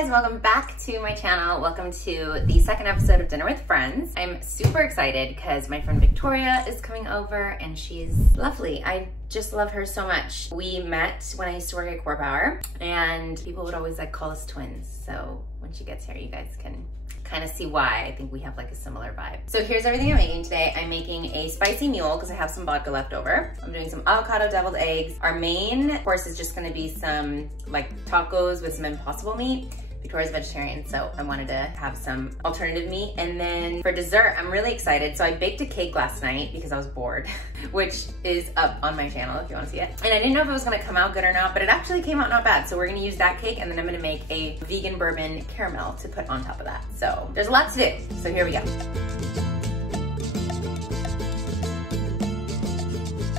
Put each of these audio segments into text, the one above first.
guys, welcome back to my channel. Welcome to the second episode of Dinner with Friends. I'm super excited because my friend Victoria is coming over and she's lovely. I just love her so much. We met when I used to work at Core Power and people would always like call us twins. So when she gets here, you guys can kind of see why. I think we have like a similar vibe. So here's everything I'm making today. I'm making a spicy mule because I have some vodka left over. I'm doing some avocado deviled eggs. Our main course is just gonna be some like tacos with some impossible meat. Victoria's vegetarian, so I wanted to have some alternative meat. And then for dessert, I'm really excited. So I baked a cake last night because I was bored, which is up on my channel if you want to see it. And I didn't know if it was gonna come out good or not, but it actually came out not bad. So we're gonna use that cake and then I'm gonna make a vegan bourbon caramel to put on top of that. So there's a lot to do. So here we go.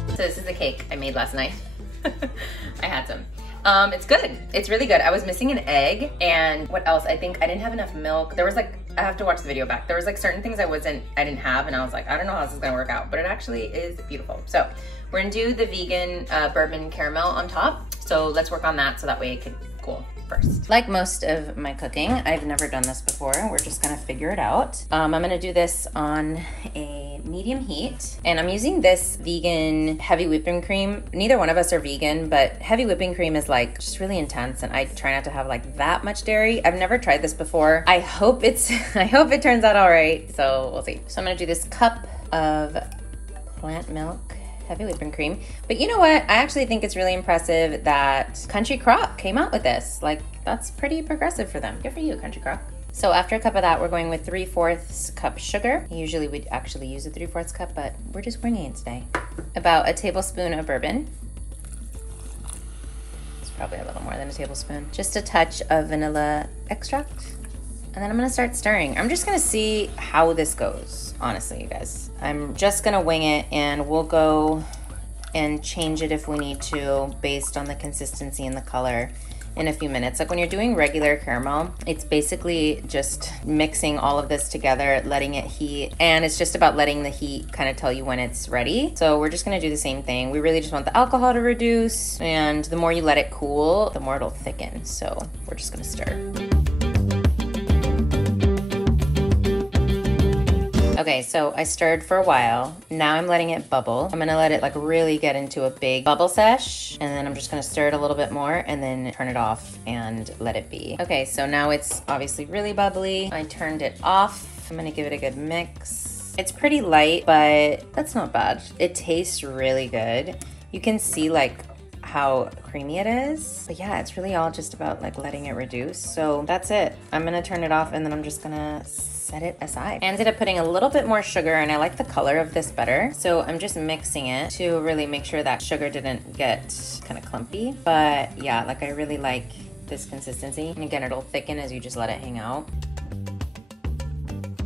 So this is the cake I made last night. I had some. It's good. It's really good. I was missing an egg and what else? I think I didn't have enough milk. There was like, I have to watch the video back. There was like certain things I didn't have and I was like, I don't know how this is gonna work out, but it actually is beautiful. So we're gonna do the vegan bourbon caramel on top. So let's work on that so that way it could cool first. Like most of my cooking, I've never done this before. We're just gonna figure it out. I'm gonna do this on a medium heat and I'm using this vegan heavy whipping cream. Neither one of us are vegan, but heavy whipping cream is like just really intense and I try not to have like that much dairy. I've never tried this before. I hope it turns out all right. So we'll see. So I'm gonna do this cup of plant milk heavy whipping cream. But you know what? I actually think it's really impressive that Country Crock came out with this. Like, that's pretty progressive for them. Good for you, Country Crock. So after a cup of that, we're going with 3/4 cup sugar. Usually we'd actually use a 3/4 cup, but we're just winging it today. About a tablespoon of bourbon. It's probably a little more than a tablespoon. Just a touch of vanilla extract. And then I'm gonna start stirring. I'm just gonna see how this goes, honestly, you guys. I'm just gonna wing it and we'll go and change it if we need to based on the consistency and the color in a few minutes. Like when you're doing regular caramel, it's basically just mixing all of this together, letting it heat, and it's just about letting the heat kind of tell you when it's ready. So we're just gonna do the same thing. We really just want the alcohol to reduce, and the more you let it cool, the more it'll thicken. So we're just gonna stir. Okay, so I stirred for a while. Now I'm letting it bubble. I'm gonna let it like really get into a big bubble sesh, and then I'm just gonna stir it a little bit more and then turn it off and let it be. Okay, so now it's obviously really bubbly. I turned it off. I'm gonna give it a good mix. It's pretty light, but that's not bad. It tastes really good. You can see like how creamy it is. But yeah, it's really all just about like letting it reduce. So that's it. I'm gonna turn it off and then I'm just gonna set it aside. I ended up putting a little bit more sugar and I like the color of this better. So I'm just mixing it to really make sure that sugar didn't get kind of clumpy. But yeah, like I really like this consistency. And again, it'll thicken as you just let it hang out.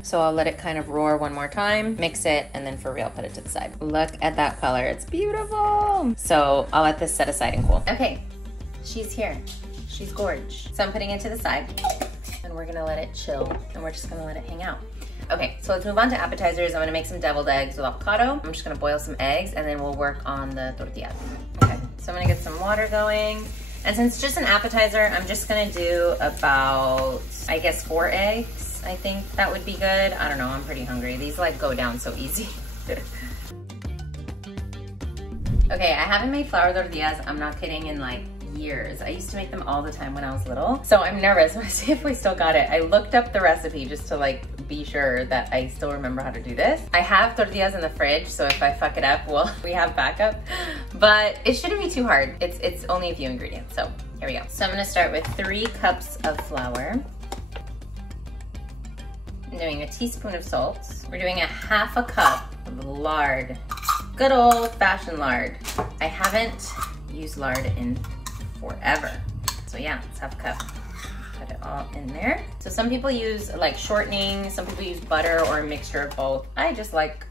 So I'll let it kind of roar one more time, mix it, and then for real, put it to the side. Look at that color, it's beautiful. So I'll let this set aside and cool. Okay, she's here. She's gorge. So I'm putting it to the side and we're gonna let it chill and we're just gonna let it hang out. Okay, so let's move on to appetizers. I'm gonna make some deviled eggs with avocado. I'm just gonna boil some eggs and then we'll work on the tortillas. Okay, so I'm gonna get some water going. And since it's just an appetizer, I'm just gonna do about, I guess, 4 eggs. I think that would be good. I don't know, I'm pretty hungry. These like go down so easy. Okay, I haven't made flour tortillas, I'm not kidding, in like years. I used to make them all the time when I was little. So I'm nervous. Let's see if we still got it. I looked up the recipe just to like be sure that I still remember how to do this. I have tortillas in the fridge, so if I fuck it up, well, we have backup. But it shouldn't be too hard. It's only a few ingredients, so here we go. So I'm gonna start with 3 cups of flour. I'm doing a teaspoon of salt. We're doing a 1/2 cup of lard. Good old-fashioned lard. I haven't used lard in forever. So yeah, it's 1/2 cup. Put it all in there. So some people use like shortening, some people use butter or a mixture of both. I just like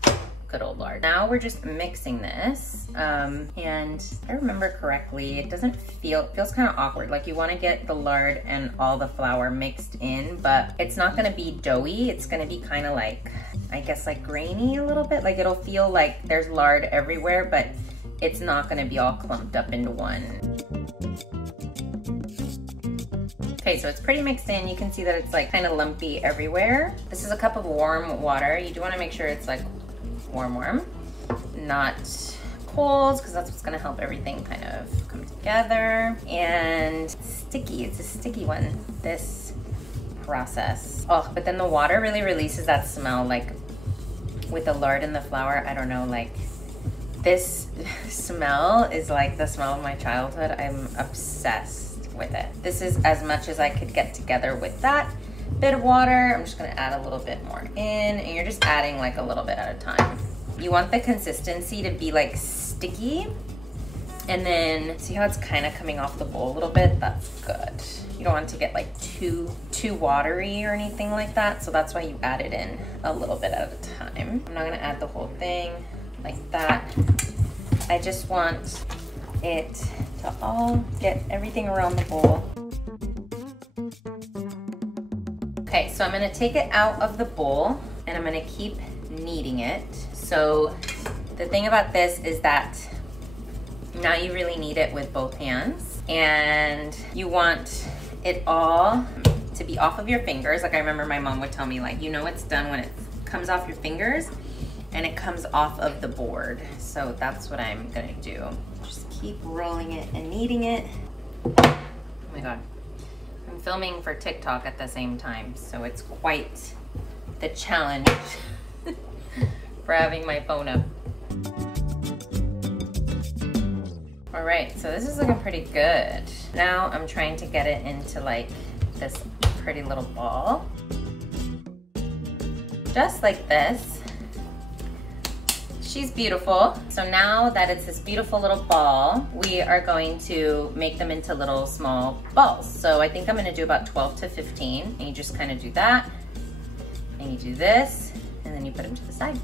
good old lard. Now we're just mixing this. And if I remember correctly, it feels kind of awkward. Like you wanna get the lard and all the flour mixed in, but it's not gonna be doughy. It's gonna be kind of like, I guess like grainy a little bit. Like it'll feel like there's lard everywhere, but it's not gonna be all clumped up into one. Okay, so it's pretty mixed in. You can see that it's like kind of lumpy everywhere. This is a cup of warm water. You do want to make sure it's like warm, not cold, because that's what's gonna help everything kind of come together. And sticky, it's a sticky one, this process. Oh, but then the water really releases that smell, like with the lard and the flour. I don't know, like this smell is like the smell of my childhood. I'm obsessed with it. This is as much as I could get together with that bit of water. I'm just gonna add a little bit more in, and you're just adding like a little bit at a time. You want the consistency to be like sticky, and then see how it's kind of coming off the bowl a little bit? That's good. You don't want it to get like too watery or anything like that, so that's why you add it in a little bit at a time. I'm not gonna add the whole thing like that. I just want it to all get everything around the bowl. Okay, so I'm gonna take it out of the bowl and I'm gonna keep kneading it. So the thing about this is that now you really knead it with both hands, and you want it all to be off of your fingers. Like I remember my mom would tell me, like, you know it's done when it comes off your fingers and it comes off of the board. So that's what I'm gonna do. Just keep rolling it and kneading it. Oh my God. I'm filming for TikTok at the same time, so it's quite the challenge for having my phone up. All right, so this is looking pretty good. Now I'm trying to get it into like this pretty little ball. Just like this. She's beautiful. So now that it's this beautiful little ball, we are going to make them into little small balls. So I think I'm gonna do about 12 to 15. And you just kind of do that, and you do this, and then you put them to the side.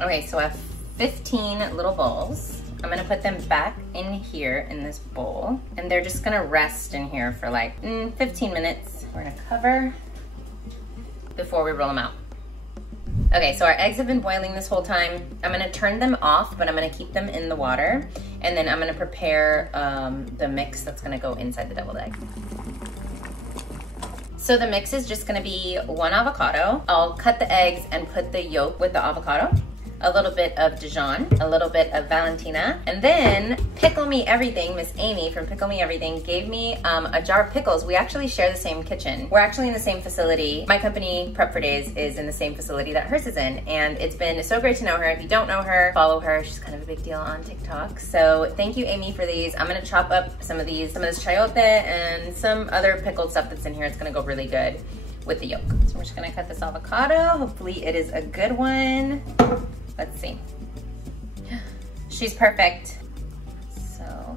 Okay, so I have 15 little balls. I'm gonna put them back in here in this bowl, and they're just gonna rest in here for like 15 minutes. We're gonna cover before we roll them out. Okay, so our eggs have been boiling this whole time. I'm gonna turn them off, but I'm gonna keep them in the water, and then I'm gonna prepare the mix that's gonna go inside the deviled egg. So the mix is just gonna be 1 avocado. I'll cut the eggs and put the yolk with the avocado, a little bit of Dijon, a little bit of Valentina, and then Pickle Me Everything, Miss Amy from Pickle Me Everything gave me a jar of pickles. We actually share the same kitchen. We're actually in the same facility. My company, Prep for Days, is in the same facility that hers is in, and it's been so great to know her. If you don't know her, follow her. She's kind of a big deal on TikTok. So thank you, Amy, for these. I'm gonna chop up some of this chayote and some other pickled stuff that's in here. It's gonna go really good with the yolk. So we're just gonna cut this avocado. Hopefully it is a good one. Let's see. She's perfect. So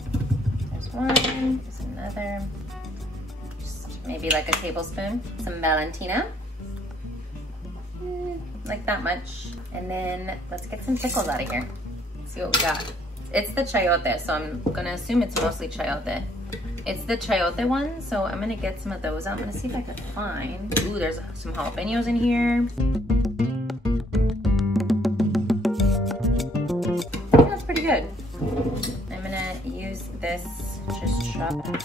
there's one, there's another. Just maybe like a tablespoon. Some Valentina. Like that much. And then let's get some pickles out of here. Let's see what we got. It's the chayote, so I'm gonna assume it's mostly chayote. It's the chayote one, so I'm gonna get some of those out. I'm gonna see if I can find. Ooh, there's some jalapenos in here. Pretty good. I'm gonna use this, just chop it.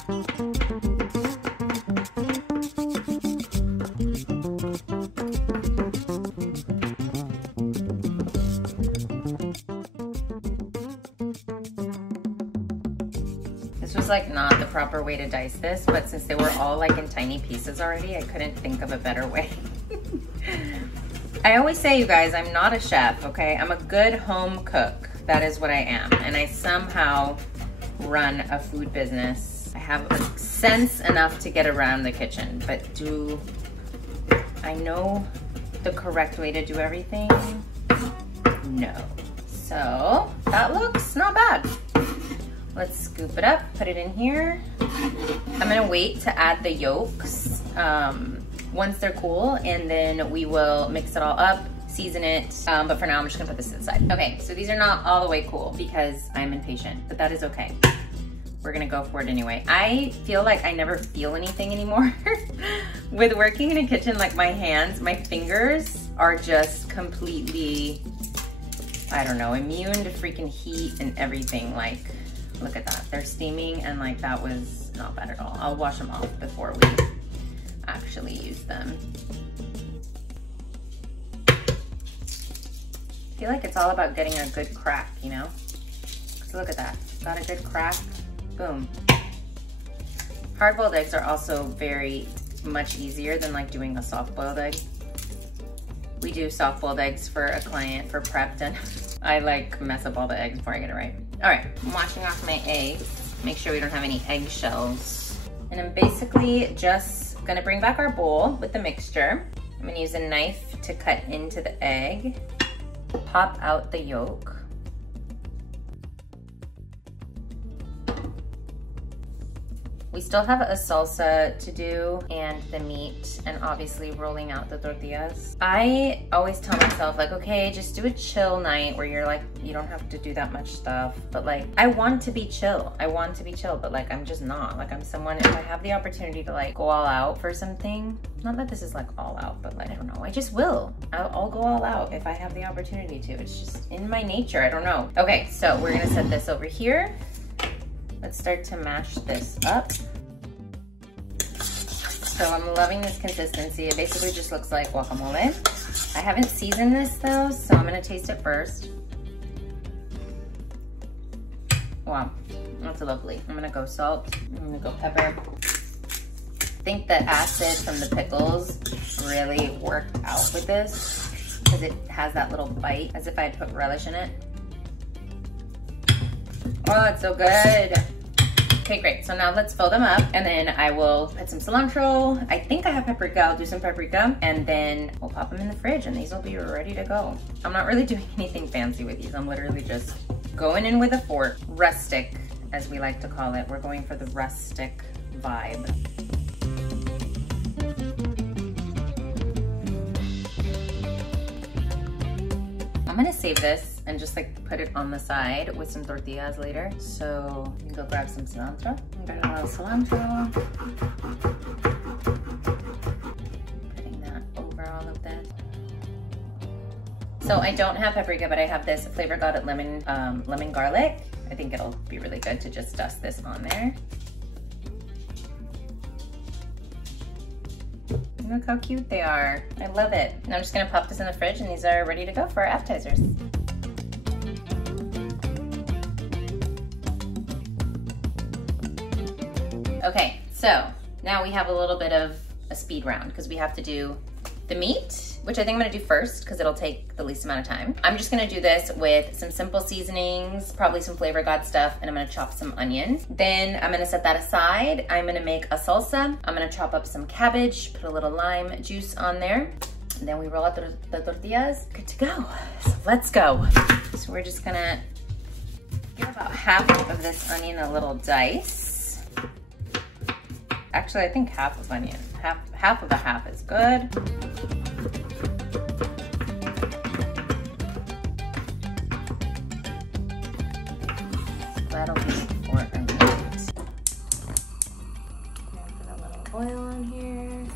This was like not the proper way to dice this, but since they were all like in tiny pieces already, I couldn't think of a better way. I always say, you guys, I'm not a chef, okay? I'm a good home cook. That is what I am. And I somehow run a food business. I have a sense enough to get around the kitchen, but do I know the correct way to do everything? No. So that looks not bad. Let's scoop it up, put it in here. I'm gonna wait to add the yolks once they're cool, and then we will mix it all up, season it, but for now I'm just gonna put this to the side. Okay, so these are not all the way cool because I'm impatient, but that is okay. We're gonna go for it anyway. I feel like I never feel anything anymore. With working in a kitchen, like my hands, my fingers are just completely I don't know, immune to freaking heat and everything. Like, look at that. They're steaming and like that was not bad at all. I'll wash them off before we actually use them. I feel like it's all about getting a good crack, you know? So look at that. Got a good crack. Boom. Hard-boiled eggs are also very much easier than like doing a soft-boiled egg. We do soft-boiled eggs for a client for prep, and I like mess up all the eggs before I get it right. All right, I'm washing off my eggs. Make sure we don't have any eggshells. And I'm basically just gonna bring back our bowl with the mixture. I'm gonna use a knife to cut into the egg, pop out the yolk. We still have a salsa to do and the meat and obviously rolling out the tortillas. I always tell myself like, okay, just do a chill night where you're like, you don't have to do that much stuff. But like, I want to be chill. I want to be chill, but like, I'm just not. Like I'm someone, if I have the opportunity to like go all out for something, not that this is like all out, but like, I don't know, I just will. I'll go all out if I have the opportunity to. It's just in my nature, I don't know. Okay, so we're gonna set this over here. Let's start to mash this up. So I'm loving this consistency. It basically just looks like guacamole. I haven't seasoned this though, so I'm gonna taste it first. Wow, that's lovely. I'm gonna go salt, I'm gonna go pepper. I think the acid from the pickles really worked out with this because it has that little bite as if I had put relish in it. Oh, it's so good. Okay, great. So now let's fill them up and then I will put some cilantro. I think I have paprika. I'll do some paprika and then we'll pop them in the fridge and these will be ready to go. I'm not really doing anything fancy with these. I'm literally just going in with a fork. Rustic, as we like to call it. We're going for the rustic vibe. I'm gonna save this and just like put it on the side with some tortillas later. So you can go grab some cilantro. Grab a little cilantro. Putting that over all of this. So I don't have paprika, but I have this Flavor God lemon, lemon garlic. I think it'll be really good to just dust this on there. Look how cute they are. I love it. And I'm just gonna pop this in the fridge and these are ready to go for our appetizers. Okay, so now we have a little bit of a speed round because we have to do the meat, which I think I'm gonna do first because it'll take the least amount of time. I'm just gonna do this with some simple seasonings, probably some Flavor God stuff, and I'm gonna chop some onions. Then I'm gonna set that aside. I'm gonna make a salsa. I'm gonna chop up some cabbage, put a little lime juice on there. And then we roll out the tortillas. Good to go. So let's go. So we're just gonna give about half of this onion a little dice. Actually, I think half of onion. Half of a half is good. That'll be for our meat. Put a little oil on here.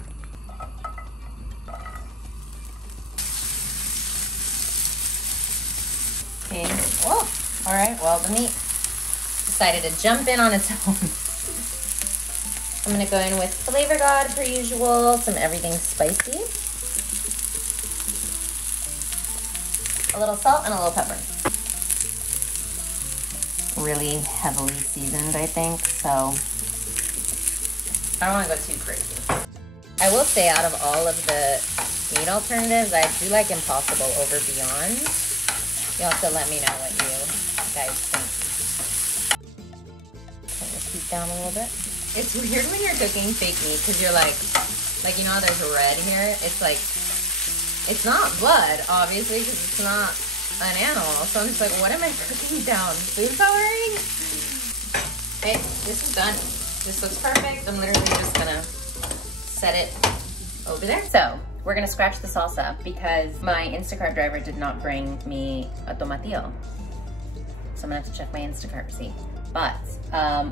Okay. Oh, all right. Well, the meat decided to jump in on its own. I'm gonna go in with Flavor God per usual, some everything spicy. A little salt and a little pepper. Really heavily seasoned, I think, so I don't wanna go too crazy. I will say out of all of the meat alternatives, I do like Impossible over Beyond. You'll have to let me know what you guys think. Turn this heat down a little bit. It's weird when you're cooking fake meat because you're like, you know how there's red here? It's like, it's not blood, obviously, because it's not an animal. So I'm just like, what am I cooking down? Food coloring? Okay, this is done. This looks perfect. I'm literally just gonna set it over there. So we're gonna scratch the salsa because my Instacart driver did not bring me a tomatillo. So I'm gonna have to check my Instacart receipt. But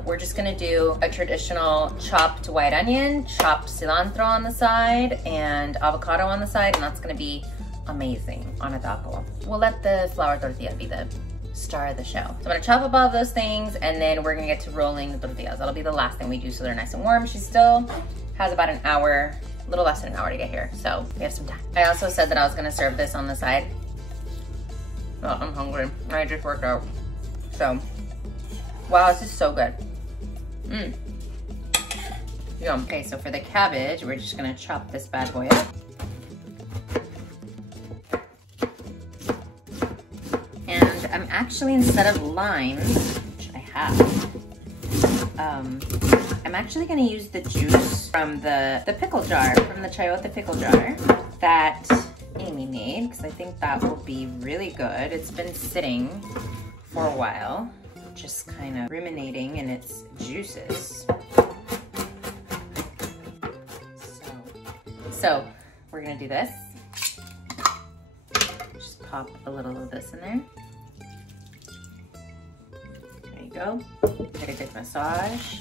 we're just gonna do a traditional chopped white onion, chopped cilantro on the side, and avocado on the side, and that's gonna be amazing on a taco. We'll let the flour tortilla be the star of the show. So I'm gonna chop up all of those things, and then we're gonna get to rolling the tortillas. That'll be the last thing we do so they're nice and warm. She still has about an hour, a little less than an hour to get here, so we have some time. I also said that I was gonna serve this on the side. Oh, I'm hungry. I just worked out. So, wow, this is so good. Mmm. Yum. Okay, so for the cabbage, we're just gonna chop this bad boy up. And I'm actually, instead of limes, which I have, I'm actually gonna use the juice from the pickle jar, from the chayote pickle jar that Amy made, because I think that will be really good. It's been sitting for a while, just kind of ruminating in its juices. So we're gonna do this. Just pop a little of this in there. There you go. Get a good massage.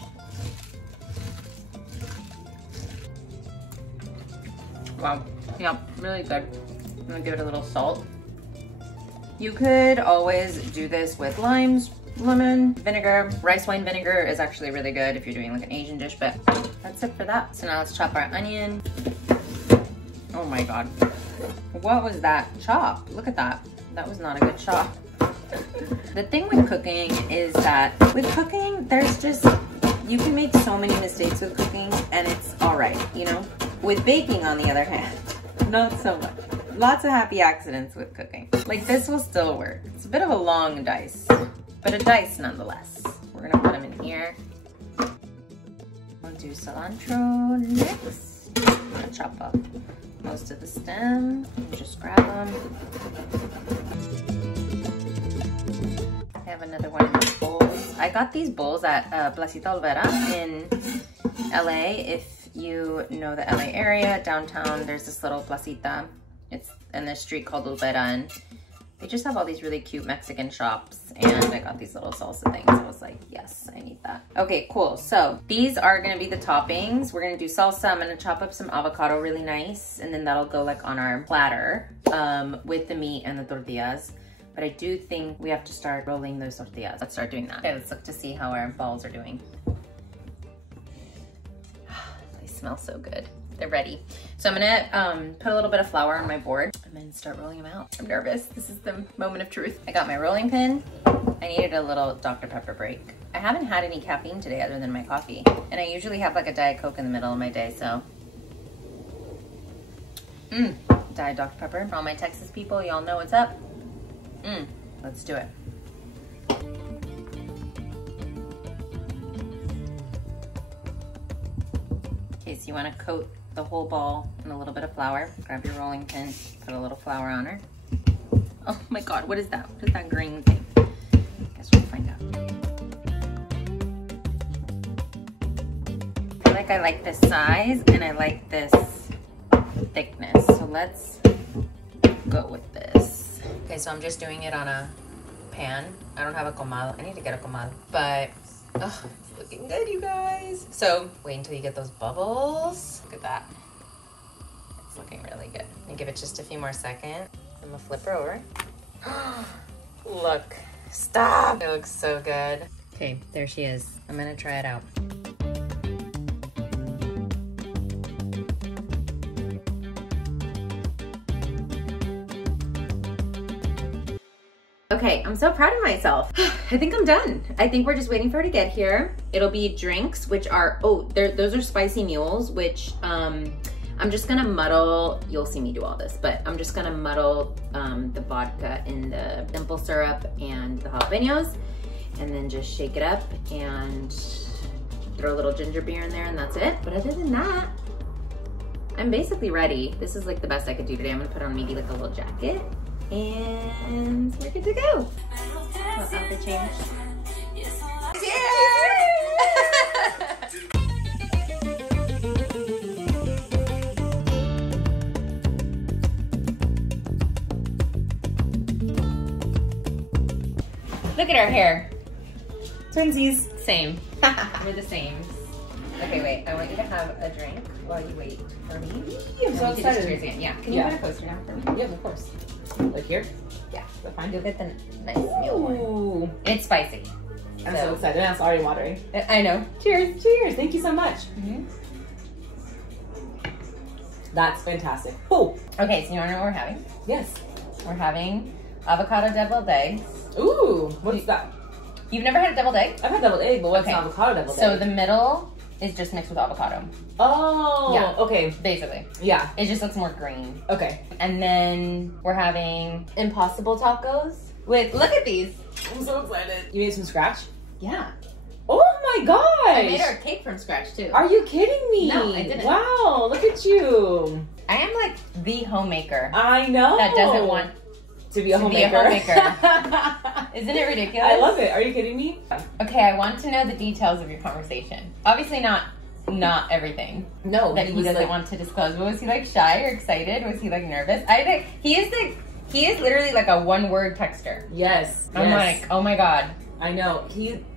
Wow, yeah, really good. I'm gonna give it a little salt. You could always do this with limes, lemon, vinegar. Rice wine vinegar is actually really good if you're doing like an Asian dish, but that's it for that. So now let's chop our onion. Oh my God, what was that chop? Look at that. That was not a good chop. The thing with cooking is that with cooking, there's just, you can make so many mistakes with cooking and it's all right, you know? With baking, on the other hand, not so much. Lots of happy accidents with cooking. Like this will still work. It's a bit of a long dice, but a dice nonetheless. We're gonna put them in here. We'll do cilantro next. I'm gonna chop up most of the stem and just grab them. I have another one of these bowls. I got these bowls at Placita Olvera in LA. If you know the LA area, downtown, there's this little placita. It's in this street called Olvera, and they just have all these really cute Mexican shops, and I got these little salsa things. I was like, yes, I need that. Okay, cool. So these are gonna be the toppings. We're gonna do salsa. I'm gonna chop up some avocado really nice, and then that'll go like on our platter with the meat and the tortillas. But I do think we have to start rolling those tortillas. Let's start doing that. Okay, let's look to see how our balls are doing. They smell so good. They're ready. So I'm gonna put a little bit of flour on my board and then start rolling them out. I'm nervous. This is the moment of truth. I got my rolling pin. I needed a little Dr. Pepper break. I haven't had any caffeine today other than my coffee. And I usually have like a Diet Coke in the middle of my day, so. Diet Dr. Pepper. For all my Texas people, y'all know what's up. Let's do it. Okay, so you wanna coat the whole ball in a little bit of flour. Grab your rolling pin, put a little flour on her. Oh my God, what is that? What is that green thing? Guess we'll find out. I like this size and I like this thickness. So let's go with this. Okay, so I'm just doing it on a pan. I don't have a comal. I need to get a comal, but oh, it's looking good, you guys. So wait until you get those bubbles. Look at that. It's looking really good. I'm gonna give it just a few more seconds. I'm gonna flip her over. Look, stop. It looks so good. Okay, there she is. I'm gonna try it out. Okay, I'm so proud of myself. I think I'm done. I think we're just waiting for her to get here. It'll be drinks, which are, those are spicy mules, which I'm just gonna muddle, you'll see me do all this, but I'm just gonna muddle the vodka in the simple syrup and the jalapenos, and then just shake it up and throw a little ginger beer in there, and that's it. But other than that, I'm basically ready. This is like the best I could do today. I'm gonna put on maybe like a little jacket, and we're good to go. Well, outfit change. Look at our hair. Twinsies. Same. We're the same. Okay, wait. I want you to have a drink while you wait for me. I'm so excited. Cheers again. Yeah. Can you put a poster down for me? Yeah, of course. Like here? Yeah. That's fine. You'll get the nice meal one. Ooh. It's spicy. I'm so excited. It's already watering. I know. Cheers. Cheers. Thank you so much. Mm-hmm. That's fantastic. Oh. Okay, so you want to know what we're having? Yes. We're having avocado deviled eggs. Ooh. What's that? You've never had a deviled egg? I've had deviled egg, but what's an avocado deviled egg? So the middle is just mixed with avocado. Oh. Yeah. Okay. Basically. Yeah. It just looks more green. Okay. And then we're having impossible tacos with, look at these. I'm so excited. You made some scratch? Yeah. Oh my gosh. I made our cake from scratch too. Are you kidding me? No, I didn't. Wow, look at you. I am like the homemaker. I know. That doesn't want to be a homemaker. Isn't it ridiculous? I love it. Are you kidding me? Okay, I want to know the details of your conversation. Obviously not everything. No, that he doesn't want to disclose. But was he like shy or excited? Was he like nervous? I think he is literally like a one-word texter. Yes. I'm like, oh my god. I know.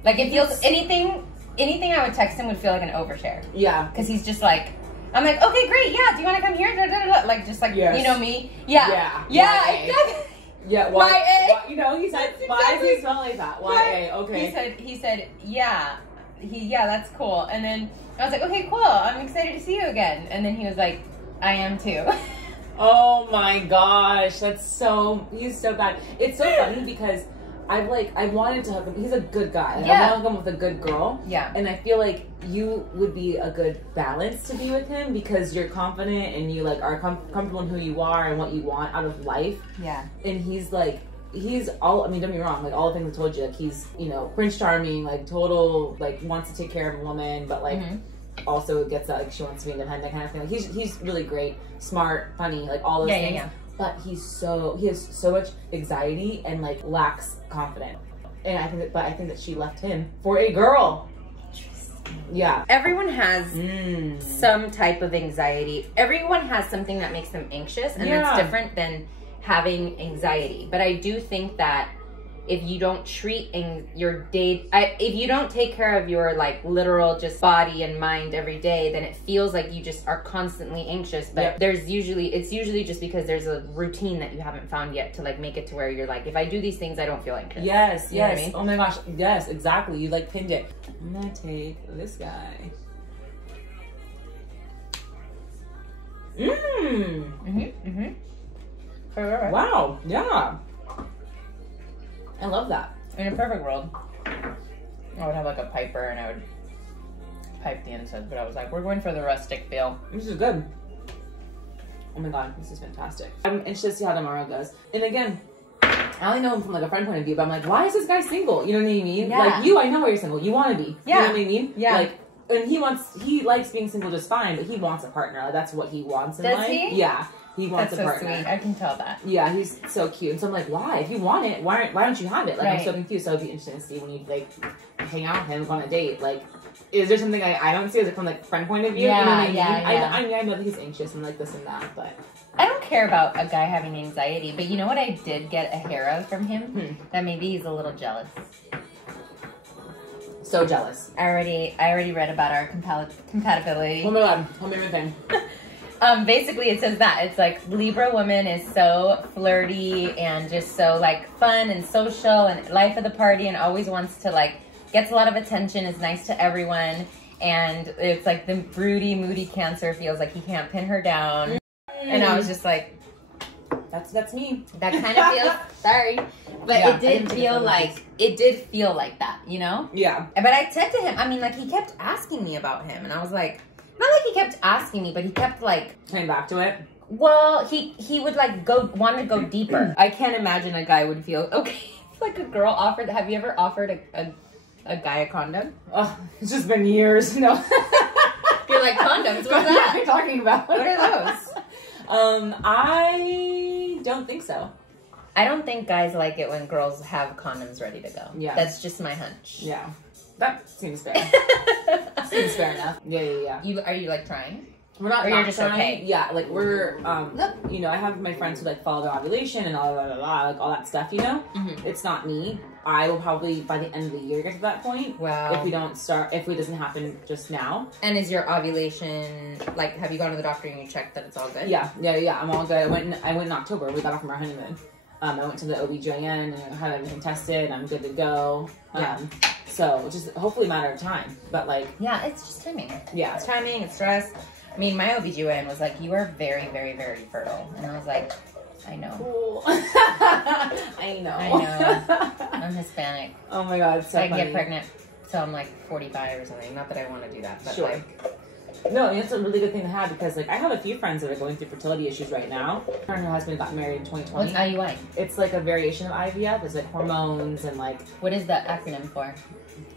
Like if feels anything I would text him would feel like an overshare. Yeah. Because he's just like, I'm like, okay, great, yeah. Do you want to come here? Da, da, da. Like just like you know me. Yeah. Yeah. Exactly. Yeah. YA. You know, he said, why does he smell like that? YA. Okay. He said, yeah. Yeah, that's cool. And then I was like, okay, cool. I'm excited to see you again. And then he was like, I am too. Oh my gosh, he's so bad. It's so funny because I wanted to hook him. He's a good guy. I want to hook him with a good girl. Yeah. And I feel like you would be a good balance to be with him because you're confident and you like are comfortable in who you are and what you want out of life. Yeah. And he's all, I mean, don't get me wrong, like all the things I told you, like he's, you know, Prince Charming, like total, like wants to take care of a woman, but like also gets that, like she wants to be independent kind of thing. Like he's really great, smart, funny, like all those things. Yeah. But he has so much anxiety and like lacks confidence. And I think that she left him for a girl. Yeah. Everyone has some type of anxiety. Everyone has something that makes them anxious, and that's different than having anxiety. But I do think that if you don't treat if you don't take care of your like literal just body and mind every day, then it feels like you just are constantly anxious. But it's usually just because there's a routine that you haven't found yet to like make it to where you're like, if I do these things, I don't feel anxious. Yes, you know what I mean? Oh my gosh, yes, exactly. You like pinned it. I'm gonna take this guy. Wow, yeah. I love that. In a perfect world, I would have like a piper and I would pipe the incense, but I was like, we're going for the rustic feel. This is good. Oh my god, this is fantastic. I'm interested to see how tomorrow goes. And again, I only know him from like a friend point of view, but I'm like, why is this guy single? You know what I mean? Yeah. Like I know why you're single. You want to be. Yeah. You know what I mean? Yeah. Like, and he likes being single just fine, but he wants a partner. Like, that's what he wants in life. Does he? Yeah. He wants That's a so partner. sweet. I can tell that. Yeah, he's so cute. And so I'm like, why? If you want it, why don't you have it? Like, right. I'm so confused. So it'd be interesting to see when you like hang out with him, go on a date. Like, is there something I don't see as from like friend point of view? Yeah, you know what I mean? yeah. I know that he's anxious and like this and that, but I don't care about a guy having anxiety. But you know what I did get a hair of from him? That maybe he's a little jealous. So jealous. I already read about our compatibility. Oh my god, tell me everything. Basically it says that it's like Libra woman is so flirty and just so like fun and social and life of the party and always wants to like gets a lot of attention, is nice to everyone, and it's like the broody, moody Cancer feels like he can't pin her down. And I was just like, that's me. That kind of feels sorry, but Yeah, it did feel like that, you know? Yeah. But I said to him, I mean, like he kept asking me about him, and I was like. Not like he kept asking me, but he kept like coming back to it. Well, he would like want to go deeper. I can't imagine a guy would feel okay. Like a girl offered. Have you ever offered a guy a condom? Oh, it's just been years. No. You're like condoms. What's that? What are you talking about? What are those? I don't think so. I don't think guys like it when girls have condoms ready to go. Yeah, that's just my hunch. Yeah, that seems fair. Seems fair enough. Yeah. Are you like trying? We're not. Or you're just okay. Yeah, like we're, you know, I have my friends who like follow the ovulation and all like all that stuff. You know, it's not me. I will probably by the end of the year get to that point. Wow. If it doesn't happen just now. And is your ovulation like? Have you gone to the doctor and you checked that it's all good? Yeah. I'm all good. I went in October. We got off from our honeymoon. I went to the OB/GYN and had everything tested. I'm good to go. So just hopefully a matter of time. But like, yeah, it's just timing. Yeah, it's timing. It's stress. I mean, my OB/GYN was like, "You are very, very, very fertile," and I was like, "I know." Cool. I know. I'm Hispanic. Oh my god, so I funny. get pregnant till I'm like 45 or something. Not that I want to do that, but sure. like, no, I mean, it's a really good thing to have because like I have a few friends that are going through fertility issues right now. Her and her husband got married in 2020. What's IUI? It's like a variation of IVF. There's like hormones and like. What is the acronym for?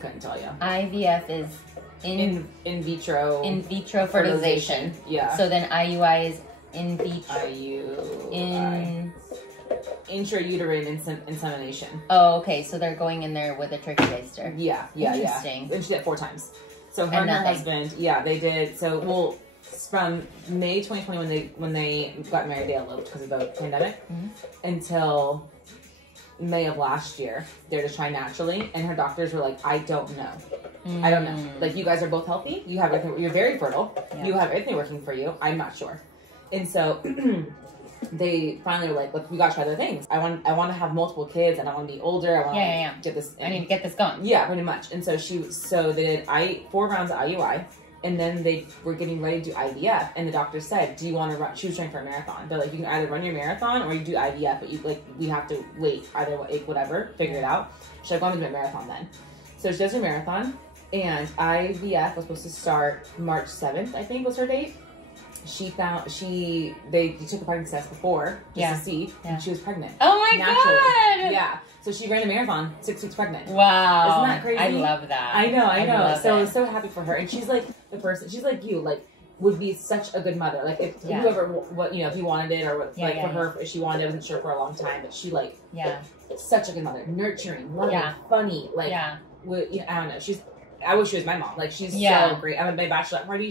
Couldn't tell you. IVF is in vitro. In vitro fertilization. Yeah. So then IUI is in vitro. Intrauterine insemination. Oh, okay. So they're going in there with a turkey baster. Yeah. Interesting. And she did it 4 times. So her and her husband, they did. So well, from May 2020 when they got married, they eloped because of the pandemic, until May of last year. They're just trying naturally, and her doctors were like, "I don't know. I don't know. Like you guys are both healthy. You have everything. You're very fertile. Yeah. You have everything working for you. I'm not sure." And so they finally were like, "Look, we gotta try other things. I want to have multiple kids, and I want to be older. I want to get this. I need to get this going." Yeah, pretty much. And so they did 4 rounds of IUI, and then they were getting ready to do IVF. And the doctor said, "Do you want to run?" She was training for a marathon, but like you can either run your marathon or you do IVF, but we have to wait either way, whatever, figure it out. She's like, "Well, I'm gonna do a marathon then." So she does her marathon, and IVF was supposed to start March 7th, I think was her date. They took a pregnancy test before just to see, and she was pregnant. Oh my god! Yeah. So she ran a marathon, 6 weeks pregnant. Wow. Isn't that crazy? I love that. I know. So I was so happy for her. And she's like the person, she's like you, like would be such a good mother. Like if whoever, if you wanted it or what, for her, if she wanted it, I wasn't sure for a long time, but she such a good mother. Nurturing, loving, funny, like, I don't know. I wish she was my mom. Like she's so great. I'm at my bachelorette party.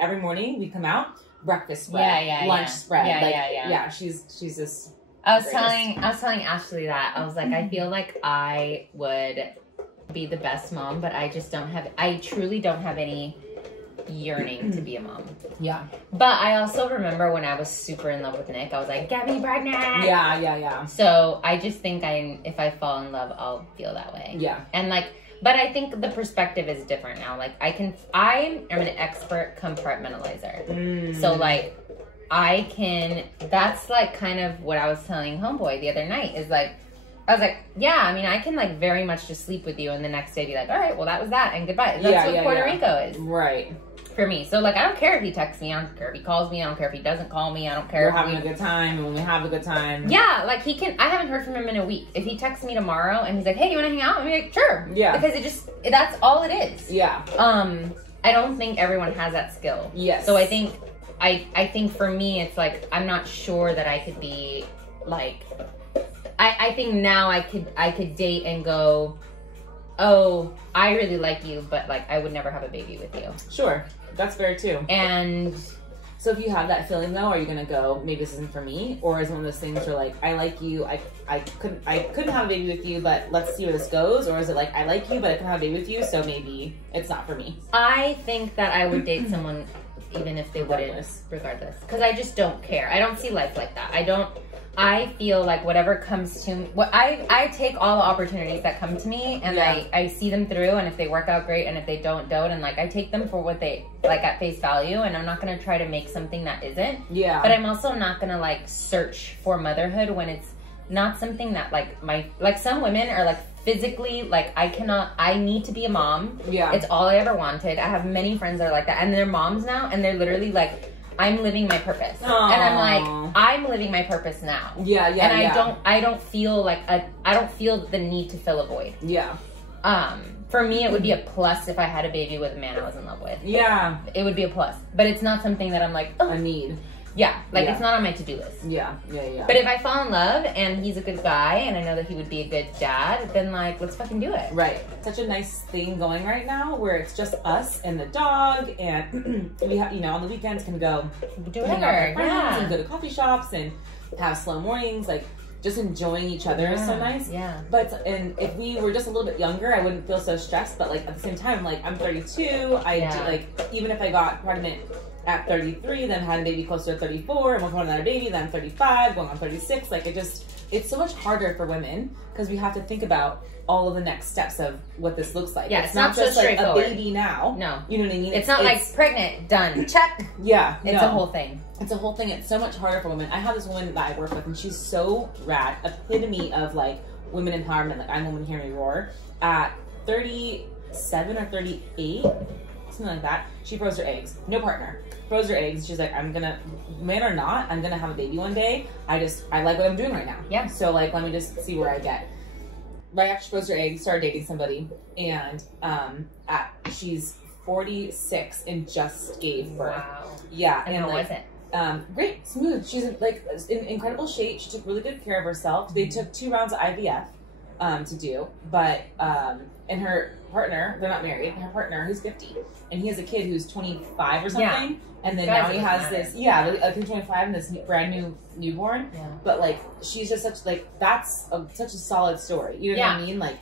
Every morning we come out, breakfast spread, lunch spread. She's just. I was telling Ashley that I was like, I feel like I would be the best mom, but I truly don't have any yearning to be a mom. Yeah. But I also remember when I was super in love with Nick, I was like, get me pregnant. Yeah. So I just think if I fall in love, I'll feel that way. Yeah. And like, but I think the perspective is different now. Like I am an expert compartmentalizer. So like, that's like kind of what I was telling Homeboy the other night is like, I was like, yeah, I mean, I can like very much just sleep with you and the next day be like, all right, well that was that and goodbye. That's what Puerto Rico is. Right. For me. So like, I don't care if he texts me, I don't care if he calls me, I don't care if he doesn't call me, I don't care if we're having a good time and when we have a good time. Yeah, like I haven't heard from him in a week. If he texts me tomorrow and he's like, hey, you want to hang out? I'm like, sure. Yeah. Because that's all it is. Yeah. I don't think everyone has that skill. Yes. So I think for me, it's like, I'm not sure that I could be like, I think now I could date and go, oh, I really like you, but like, I would never have a baby with you. Sure. That's fair too. And so if you have that feeling though, are you gonna go, maybe this isn't for me? Or is it one of those things where like, I like you, I couldn't have a baby with you, but let's see where this goes? Or is it like, I like you, but I couldn't have a baby with you, so maybe it's not for me? I think that I would date someone even if they wouldn't, regardless. Because I just don't care. I don't see life like that. I feel like whatever comes to me, I take all the opportunities that come to me and I see them through, and if they work out great and if they don't, and like I take them for what they like at face value, and I'm not going to try to make something that isn't. Yeah. But I'm also not going to like search for motherhood when it's not something that like some women are like physically like I need to be a mom. Yeah. It's all I ever wanted. I have many friends that are like that and they're moms now and they're literally like, I'm living my purpose. Aww. And I'm like, I'm living my purpose now. Yeah, yeah, and I don't feel like I don't feel the need to fill a void. Yeah. For me, it would be a plus if I had a baby with a man I was in love with. Yeah. It would be a plus. But it's not something that I'm like, oh, I need. Yeah, like Yeah. it's not on my to-do list. Yeah. But if I fall in love and he's a good guy and I know that he would be a good dad, then like, let's fucking do it. Right. Such a nice thing going right now where it's just us and the dog, and we have, you know, on the weekends can go Do hang out with our whatever. friends Yeah. and go to coffee shops and have slow mornings. Like, just enjoying each other is so nice. Yeah. But, and if we were just a little bit younger, I wouldn't feel so stressed. But like at the same time, like I'm 32. I do, like, even if I got pregnant at 33, then had a baby closer to 34, and we're going another baby, then 35, going on 36. Like it's so much harder for women because we have to think about all of the next steps of what this looks like. Yeah, it's it's not not so just like a straightforward. baby now. No. You know what I mean? It's not like pregnant, done, check. Yeah. It's a whole thing. It's a whole thing. It's so much harder for women. I have this woman that I work with, and she's so rad. Epitome of like women empowerment. Like, I'm Woman Hear Me Roar. At 37 or 38, something like that, she froze her eggs. No partner. Froze her eggs. She's like, I'm gonna, man or not, I'm gonna have a baby one day. I like what I'm doing right now. Yeah. So like, let me just see where I get. Right after she froze her eggs, started dating somebody, and she's 46 and just gave birth. Wow. Yeah. And how was it? Great, smooth. She's like in incredible shape. She took really good care of herself. They took 2 rounds of IVF to do, but and her partner, they're not married. Her partner, who's 50, and he has a kid who's 25 or something. Yeah. And then Guys, now he it has doesn't this, I think 25 and this brand new newborn. Yeah. But like, she's just such like such a solid story. You know what I mean? Like,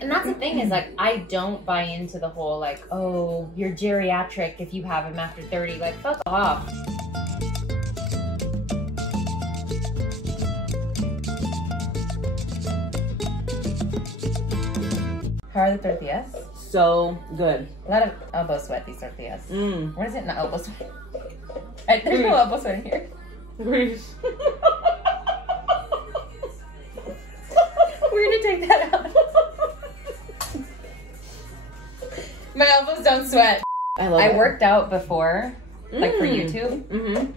and that's the thing is like, I don't buy into the whole like, oh, you're geriatric if you have him after 30. Like, fuck off. How are the tortillas? so good. A lot of elbow sweat, these tortillas. Mm. What is it? Not elbow sweat. There's no elbow sweat in here. Grease. We're gonna take that out. My elbows don't sweat. I love it. I worked out before, like for YouTube. Mm-hmm.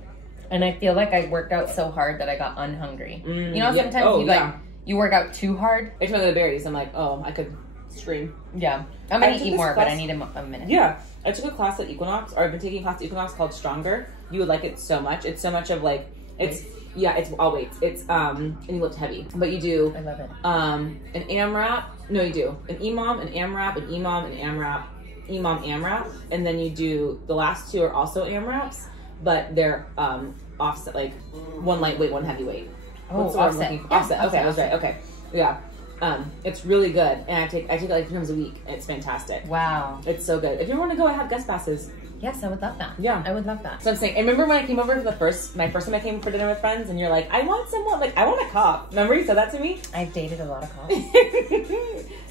And I feel like I worked out so hard that I got unhungry. Mm, You know, yeah. sometimes Oh, you yeah. like, you work out too hard. I took the berries. I'm like, oh, I could scream. Yeah. I'm I gonna took eat this more, but class- I need a minute. Yeah, I took a class at Equinox, or I've been taking a class at Equinox called Stronger. You would like it so much. It's so much of like, it's all weights. It's and you lift heavy, but you do I love it. an AMRAP. No, you do an EMOM, an AMRAP, an EMOM, an AMRAP, EMOM, AMRAP, and then you do the last 2 are also AMRAPs, but they're offset, like one lightweight, one heavyweight. Oh, What's the word I'm offset. looking for? Yeah, Offset. Okay, I was right. Okay, yeah. It's really good, and I take it like 3 times a week, and it's fantastic. Wow. It's so good. If you want to go, I have guest passes. Yes, I would love that. Yeah. I would love that. So I'm saying, I remember when I came over for my first time I came for dinner with friends, and you're like, I want someone, like, I want a cop. Remember you said that to me? I've dated a lot of cops.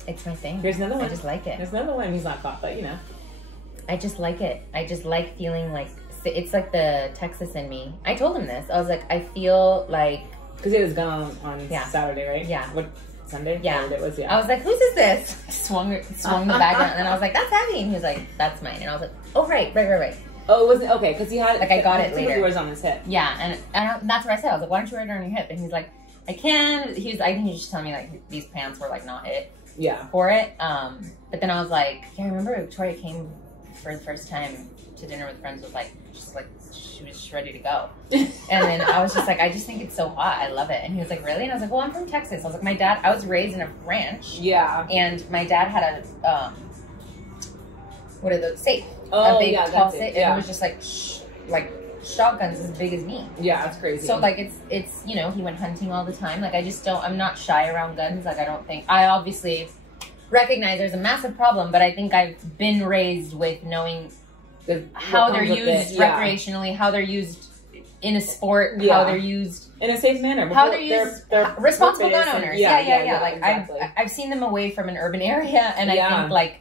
It's my thing. Here's another one. I just like it. There's another one. He's not cop, but you know. I just like it. I just like feeling like, it's like the Texas in me. I told him this. I was like, I feel like. Because he had his gun on Yeah. Saturday, right? Yeah. What, Sunday? Yeah. Whatever it was, I was like, whose is this? Swung the bag down, and then I was like, that's heavy. And he was like, that's mine. And I was like, oh, right. Oh, it wasn't, okay, because he had Like, I got it later. He was on his hip. Yeah, and that's what I said. I was like, why don't you wear it on your hip? And he's like, I can. I think he was just telling me like these pants were like not it Yeah. for it. But then I was like, yeah, I remember Victoria came for the first time to dinner with friends, was like, just like, she was just ready to go. And then I was just like, I just think it's so hot. I love it. And he was like, really? And I was like, well, I'm from Texas. I was like, I was raised in a ranch. Yeah. And my dad had a, what are those? Safe. Oh, a big, yeah, tall that's it. safe. Yeah. And it was just like shotguns as big as me. Yeah, that's crazy. So like it's you know, he went hunting all the time. Like I'm not shy around guns. Like I obviously recognize there's a massive problem, but I think I've been raised with knowing how they're used recreationally, how they're used in a sport, how they're used in a safe manner. How they're used, responsible gun and- owners. Yeah. Like exactly. I've seen them away from an urban area, and I think like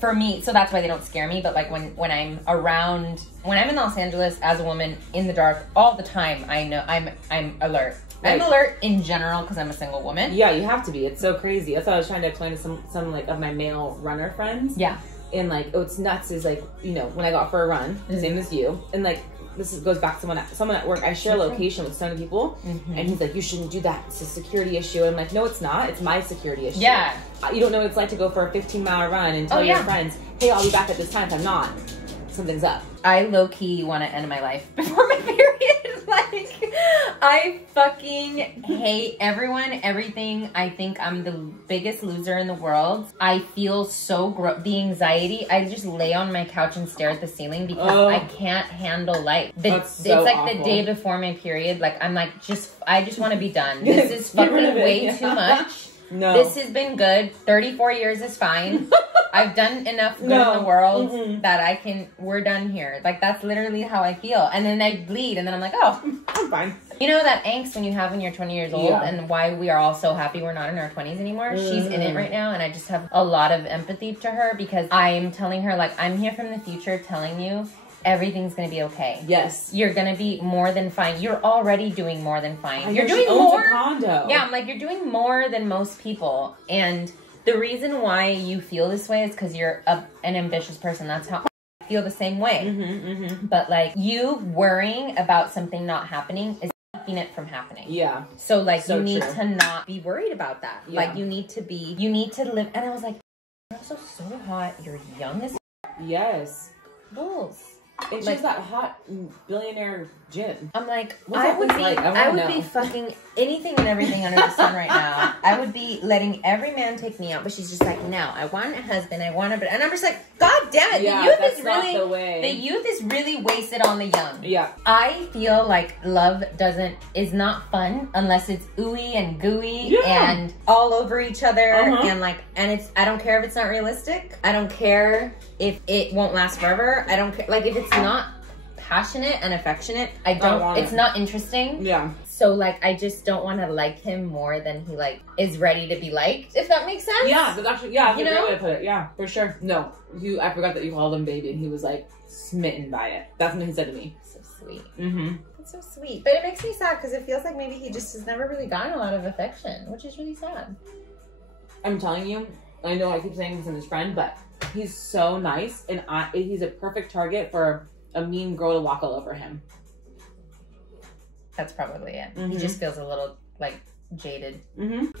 for me, so that's why they don't scare me. But like when I'm in Los Angeles as a woman in the dark all the time, I know I'm alert. Right. I'm alert in general because I'm a single woman. Yeah, you have to be. It's so crazy. That's what I was trying to explain to some like of my male runner friends. Yeah. And like, what's nuts is like, you know, when I go out for a run, same as you, and like goes back to someone at work. I share a location with so many people, and he's like, "You shouldn't do that. It's a security issue." And I'm like, "No, it's not. It's my security issue." Yeah. You don't know what it's like to go for a 15-mile run and tell your friends, "Hey, I'll be back at this time." If I'm not, something's up. I low key want to end my life before my period. Like, I fucking hate everyone, everything. I think I'm the biggest loser in the world. I feel so the anxiety. I just lay on my couch and stare at the ceiling because I can't handle life. It's like awful. The day before my period. Like, I'm like, I just want to be done. This is fucking way too much. No. This has been good. 34 years is fine. I've done enough good in the world that we're done here. Like, that's literally how I feel. And then I bleed, and then I'm like, oh, I'm fine. You know that angst when you have when you're 20 years old and why we are all so happy we're not in our 20s anymore? She's in it right now, and I just have a lot of empathy to her because I'm telling her, like, I'm here from the future telling you everything's gonna be okay. Yes. You're gonna be more than fine. You're already doing more than fine. You're doing more. A condo. Yeah, I'm like, you're doing more than most people. And the reason why you feel this way is because you're an ambitious person. That's how I feel the same way. But like, you worrying about something not happening is keeping it from happening. Yeah. So like, you need to not be worried about that. Yeah. Like, you need to live. And I was like, you're also so hot. You're young as yes. Bulls. And she's like, that hot billionaire gym. I'm like, I would be fucking anything and everything under the sun right now. I would be letting every man take me out, but she's just like, no, I want a husband, and I'm just like, God damn it, the youth is really wasted on the young. Yeah. I feel like love is not fun unless it's ooey and gooey and all over each other and I don't care if it's not realistic. I don't care if it won't last forever. I don't care, like, if it's not passionate and affectionate, it's not interesting. Yeah. So like, I just don't want to like him more than he like is ready to be liked, if that makes sense. Yeah, that's actually, that's a great way to put it. Yeah, for sure. No, I forgot that you called him baby, and he was like smitten by it. That's what he said to me. So sweet. That's so sweet. But it makes me sad because it feels like maybe he just has never really gotten a lot of affection, which is really sad. I'm telling you, I know I keep saying this in his friend, but he's so nice, and he's a perfect target for a mean girl to walk all over him. That's probably it. He just feels a little like jaded.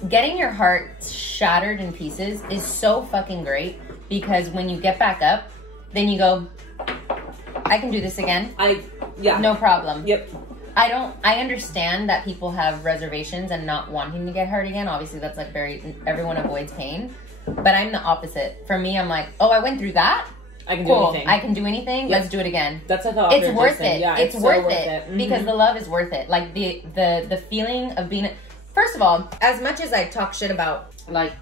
Getting your heart shattered in pieces is so fucking great because when you get back up, then you go, I can do this again. No problem. Yep. I understand that people have reservations and not wanting to get hurt again. Obviously, that's like everyone avoids pain. But I'm the opposite. For me, I'm like, oh, I went through that. I can do anything. I can do anything. Let's do it again. That's what I thought. It's worth it. Yeah, it's worth it because the love is worth it. Like the feeling of being. First of all, as much as I talk shit about like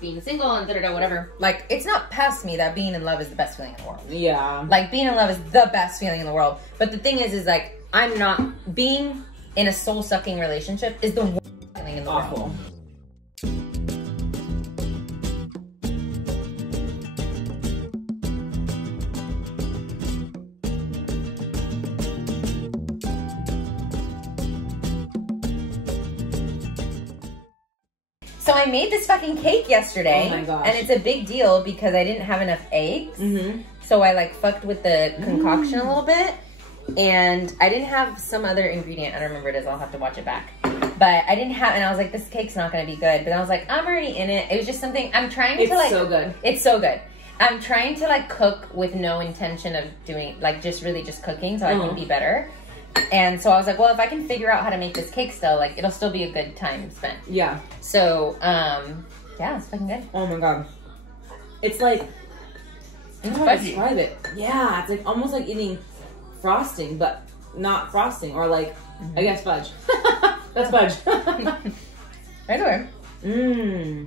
being single and whatever, like it's not past me that being in love is the best feeling in the world. Yeah. Like being in love is the best feeling in the world. But the thing is like I'm not being in a soul sucking relationship is the worst feeling in the world. So I made this fucking cake yesterday. Oh my gosh. And it's a big deal because I didn't have enough eggs. So I like fucked with the concoction a little bit. And I didn't have some other ingredient. I don't remember what it is. I'll have to watch it back. But I didn't have, and I was like, this cake's not going to be good. But I was like, I'm already in it. It was just something, I'm trying to like. It's so good. It's so good. I'm trying to like cook with no intention of doing, like just really just cooking so I can be better. And so I was like, well, if I can figure out how to make this cake still, like, it'll still be a good time spent. Yeah. So, yeah, it's fucking good. Oh my God. It's like, I don't know how to describe it. Yeah, it's like almost like eating frosting, but not frosting. Or like, I guess fudge. That's fudge. Right away.